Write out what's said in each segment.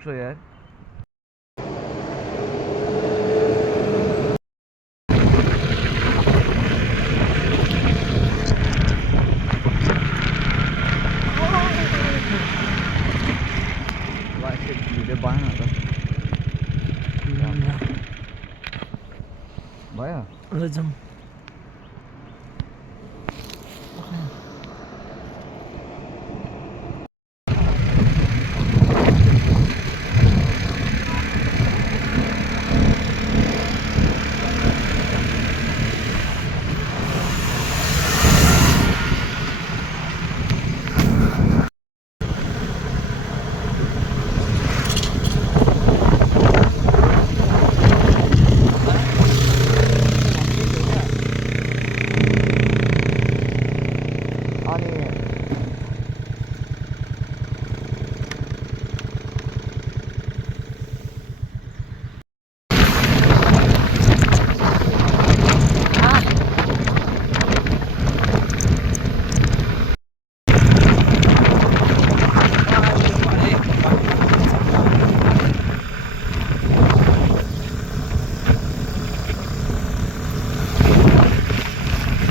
रुक सो यार। भिडियो बनाएन त भयो जाउँ।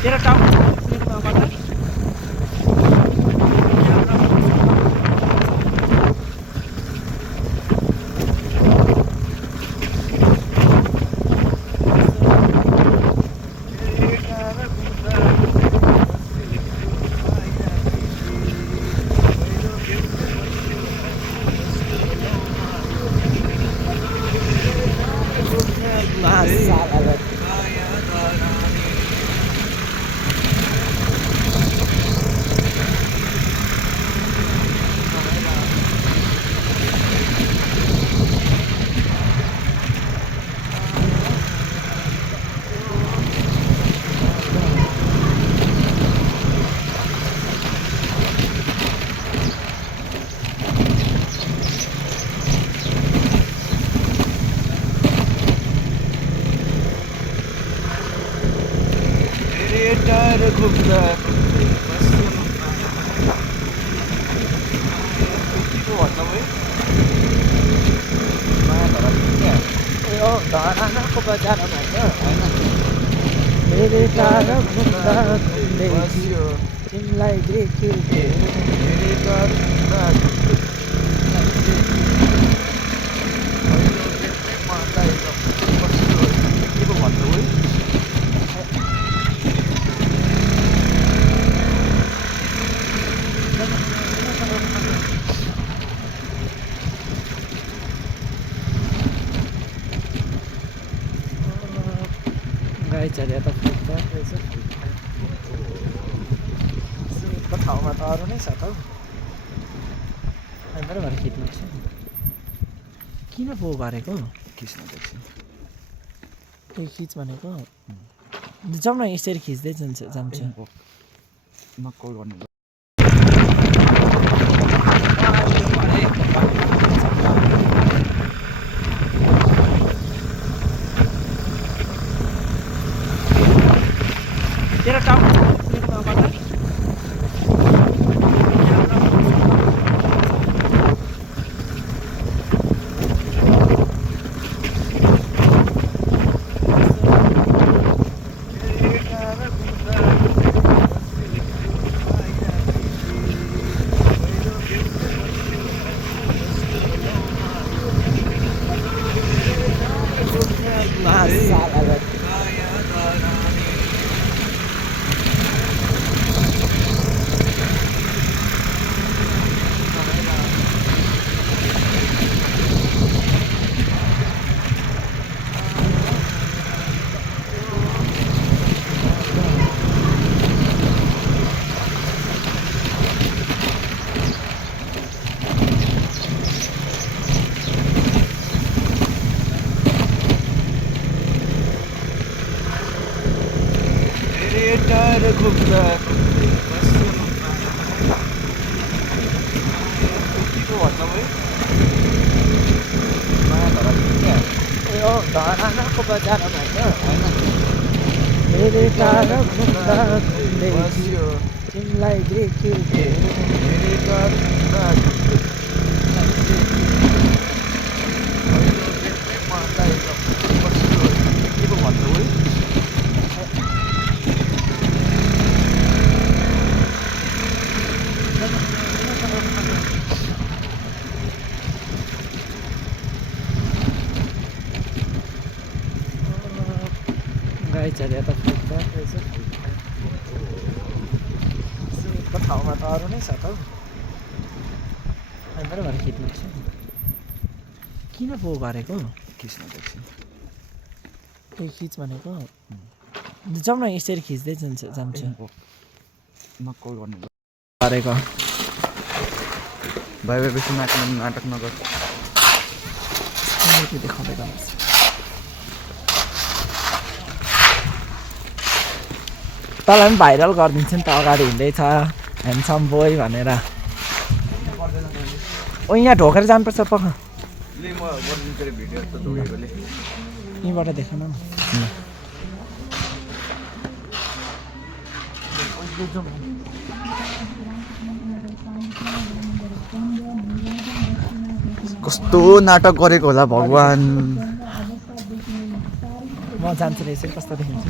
तेरो टाउन घुम्दा धरानाको बजार भन्छ होइन धेरै टाढा घुम्दा घुम्दै तिमीलाई देख्यो गाई चढेर त फुट्छ रहेछ। सिमेन्टको ठाउँमा त अरू नै छ त हौ। हाम्रो भएर खिच्नु छ किन पो गरेको खिच्नुपर्छ ए खिच भनेको जाउँ न यसरी खिच्दै जान्छु नक्कल गर्नु तेरो टाउन घुम्दा धरानाको बजार भन्छ होइन धेरै टाढा घुम्दा घुम्दै तिमीलाई देख्यो के पो भन्छ उयो गाई चढेर त फुट्छ रहेछ सिमेन्टको ठाउँमा त अरू नै छ त हौ हाम्रो भएर खिच्नु छ किन पो गरेको खिच्न एकछिन ए खिच भनेको जाउँ न यसरी खिच्दै जान्छु नक्कल गर्नु गरेको भाइ भाइ बेसी नाटक नगर त्यो देखाउँदै गर्नुहोस् तँलाई पनि भाइरल गरिदिन्छु नि त अगाडि हिँड्दैछ ह्यान्डसम बोय भनेर ओ यहाँ ढोकेर जानुपर्छ पख ले म गरिदिन्छु रे भिडियो त ढोकेकोले यहीँबाट देखाउन न कस्तो नाटक गरेको होला भगवान् म जान्छु रहेछ कस्तो देखिन्छ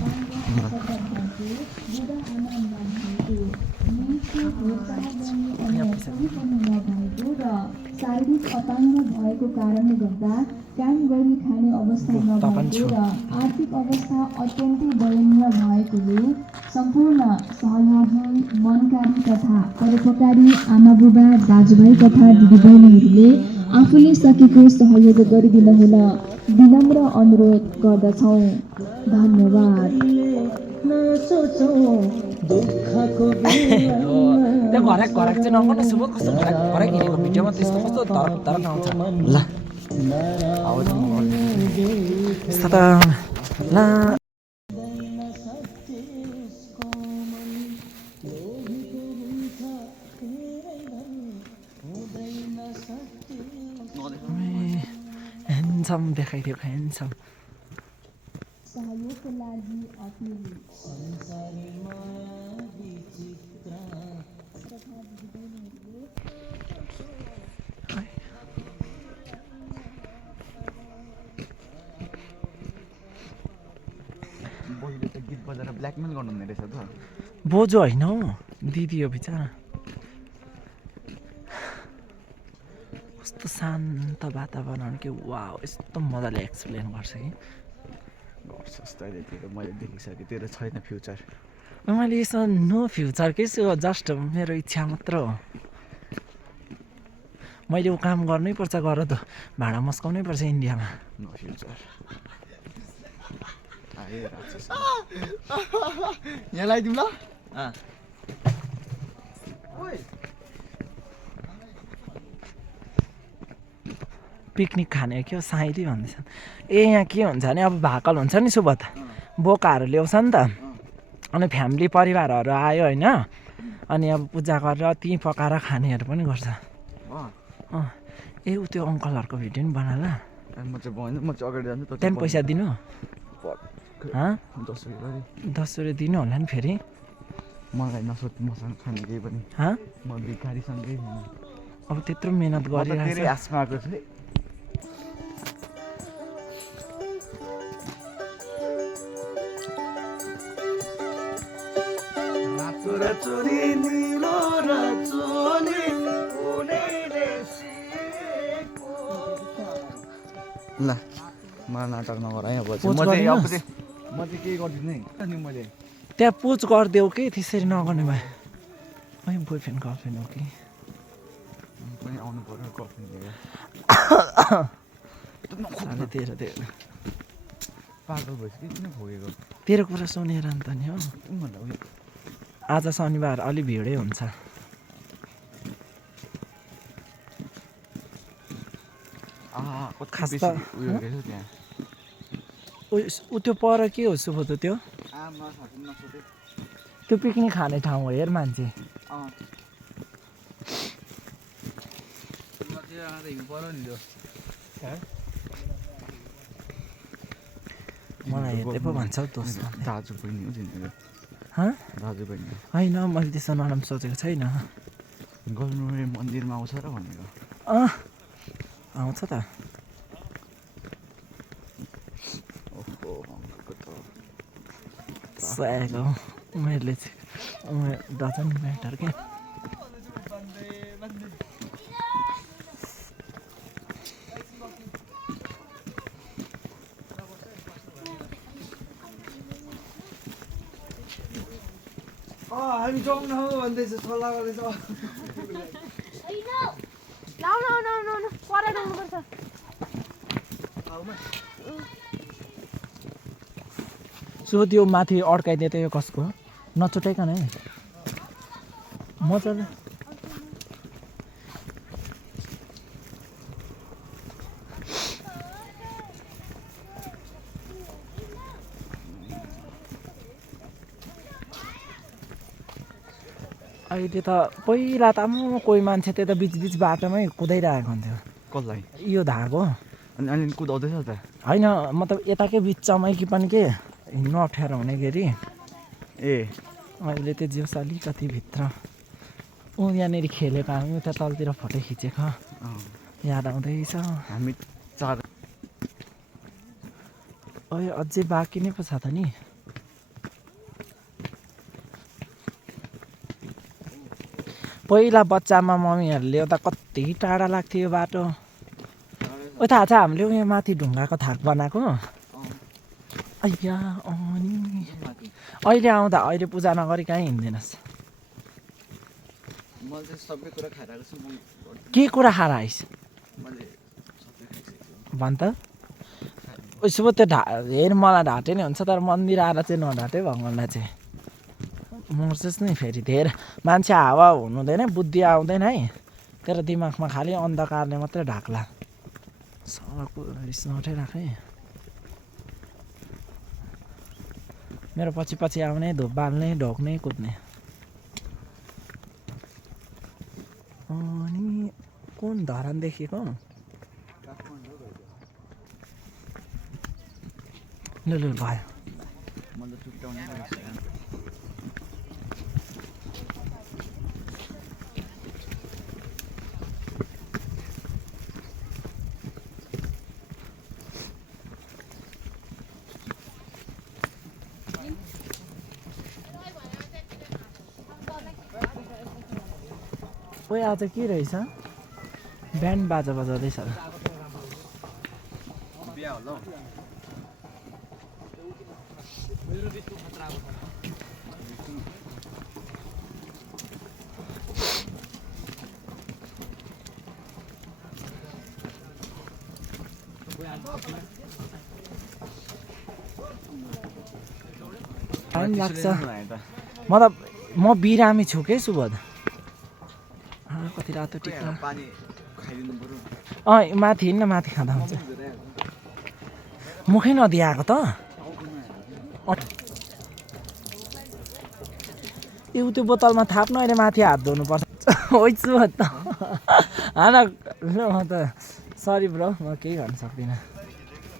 शारीरिक अपाङ्ग भएको कारणले गर्दा काम गरी खाने अवस्था नभएको र आर्थिक अवस्था अत्यन्तै दयनीय भएकोले सम्पूर्ण सहयोगी मनकारी तथा परोपकारी आमाबुबा दाजुभाइ तथा दिदीबहिनीहरूले आफूले सकेको सहयोग गरिदिन हुन विनम्र अनुरोध गर्दछौँ। धन्यवाद। त्यो घराक चाहिँ नगर्नु शुभ कस्तो घराक हिँडेको भिडियोमा त्यस्तो कस्तो धरक आउँछ ल आवाज म गर्दिन्छु त्यस्तो त ल ह्यान्डसम देखाइदियो ह्यान्डसम सहयोगको लागि अपिल बोजूले त गीत बजाएर ब्ल्याकमेल गर्नुहुने रहेछ त बोजू होइन हौ दिदी हो बिचरा कस्तो शान्त वातावरण के वाउ यस्तो मजाले एक्सप्लेन गर्छ कि गर्छस् त अहिले तेरो मैले देखिसकेँ तेरो छैन फ्युचर मैले यसो नो फ्युचर के छु जस्ट मेरो इच्छा मात्र हो मैले ऊ काम गर्नै पर्छ गर त भाडा मस्काउनै पर्छ इन्डियामा नो फ्युचर यहाँ लगाइदिउँ ल पिकनिक खाने के हो साइली भन्दैछन् ए यहाँ के हुन्छ भने अब भाकल हुन्छ नि सुबत बोकाहरू ल्याउँछ नि त अनि फ्यामिली परिवारहरू आयो होइन अनि अब पूजा गरेर त्यहीँ पकाएर खानेहरू पनि गर्छ ए ऊ त्यो अङ्कलहरूको भिडियो पनि बना ल म चाहिँ भएन म चाहिँ अगाडि जान्छु त्यहाँदेखि पैसा दिनु 10 रुपियाँ 10 रुपियाँ दिनु होला नि फेरि मलाई नसोध मसँग खाने केही पनि म भिखारीसँगै अब त्यत्रो मिहिनेत गरिरहेको धेरै आसमा आएको छु ल म नाटक नगर है अब म चाहिँ केही गर्दिनँ नि मैले त्यहाँ पोज गरिदेऊ कि त्यसरी नगर्ने भए है बोयफ्रेन्ड गर्लफ्रेन्ड हो कि पनि आउनु पर्यो गर्लफ्रेन्ड लिएर तेरो तेरो पागल भएछ कि किन खोगेको तेरो कुरा सुनेर नि त नि हो भन्दा उयो आज शनिबार अलि भिडै हुन्छ खास त उयो रहेछ त्यहाँ ऊ त्यो पर के हो सुबोधो त्यो त्यो पिकनिक खाने ठाउँ हो हेर मान्छे मलाई हेर्दै पो भन्छ दोस्त दाजु बहिनी हो तिनीहरू दाजु बहिनी होइन मैले त्यस्तो नराम्रो सोचेको छैन गर्नु मन्दिरमा आउँछ र भनेको आउँछ त सहेको उमेरले चाहिँ उमेर डजन म्याटर क्या हामी जाउँ न हौ भन्दैछ सल्लाह गर्दैछ सो त्यो माथि अड्काइदिए त यो कसको नचुटाइकन है मजाले अहिले त पहिला त कोही मान्छे त्यता बिच बाटोमै कुदाइरहेको हुन्थ्यो कसलाई यो धागो अनि कुदाउँदैछ त होइन मतलब यताकै बिचमै कि पनि के हिँड्नु अप्ठ्यारो हुने गरी ए अहिले त्यो जिउस अलिकति भित्र ऊ यहाँनिर खेलेको हामी उता तलतिर फोटो खिचेको याद आउँदैछ हामी चार अझै बाँकी नै पो छ त नि पहिला बच्चामा मम्मीहरूले एउटा कति टाढा लाग्थ्यो यो बाटो थाहा छ हामीले उयो माथि ढुङ्गाको थाक बनाएको अಯ್या अनि अहिले आउँदा अहिले पूजा नगरी कहीँ हिँड्दैनस् के कुरा खाएर आइस भन् त उसो पो त्यो हेर मलाई ढाँटे नै हुन्छ तर मन्दिर आएर चाहिँ नढाँटे भगवान्लाई चाहिँ मर्छस् नि फेरि धेरै मान्छे हावा हुनुहुँदैन बुद्धि आउँदैन है तेरो दिमागमा खालि अन्धकारले मात्रै ढाक्ला सडकको रिस नउठाइराख है मेरो पछि पछि आउने धुप बाल्ने ढोक्ने कुद्ने अनि कुन धरान देखेको ल भयो ओए आज के रहेछ ब्यान्ड बाजा बजाउँदैछ बिहा होला टाइम लाग्छ मतलब म बिरामी छु के सुबोध कति रातो टिका पानी खाइदिनु पर्यो माथि हिँड्न माथि खाँदा हुन्छ मुखै नदिआएको त त्यो बोतलमा थाप्नु अहिले माथि हात धुनुपर्छ होइछु त हान म त सरी ब्रो म केही भन्न सक्दिनँ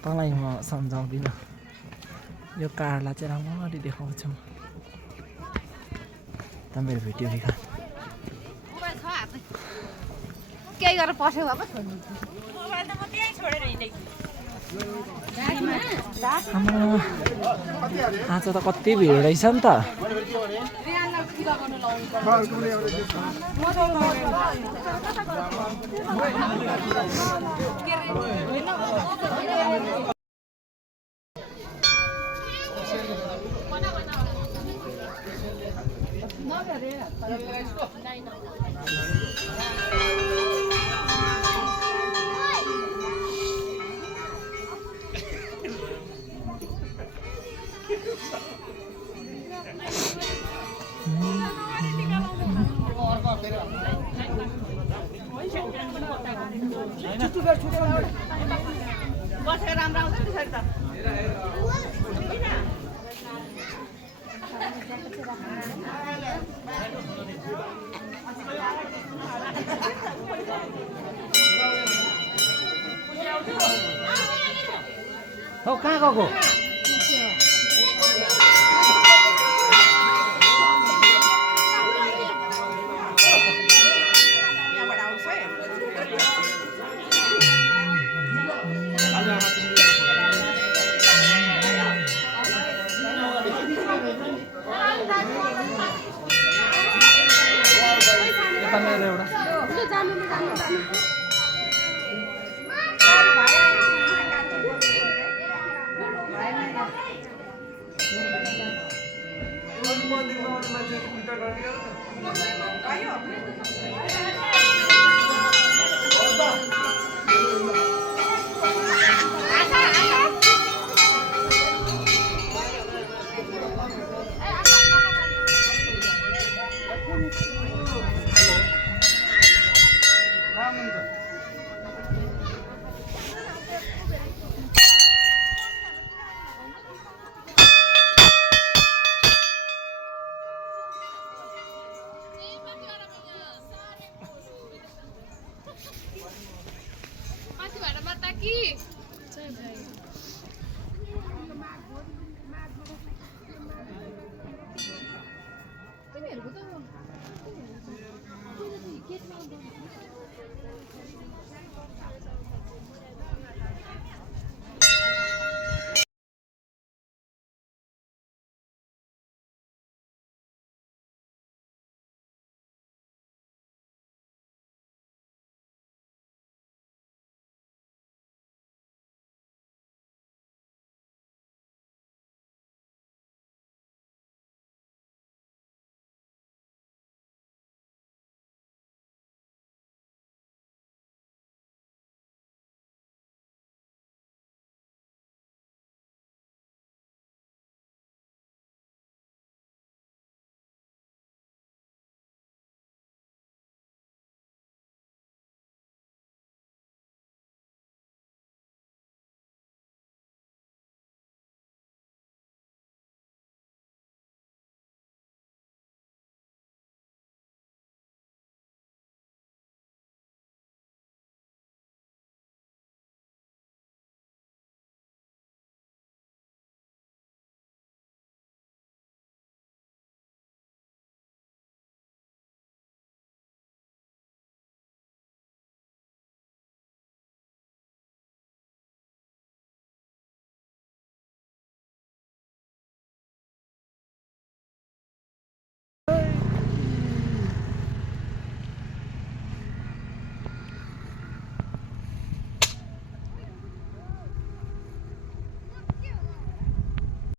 तँलाई म सम्झाउँदिनँ यो कार्डलाई चाहिँ राम्ररी देखाउँछु त मेरो भिडियो देखा केही गरेर पस्यो वापस छोड्नु आज त कति भिड रहेछ नि त बसेर राम्रो आउँछ त्यसरी त हो कहाँ गएको माथि भएर माता कि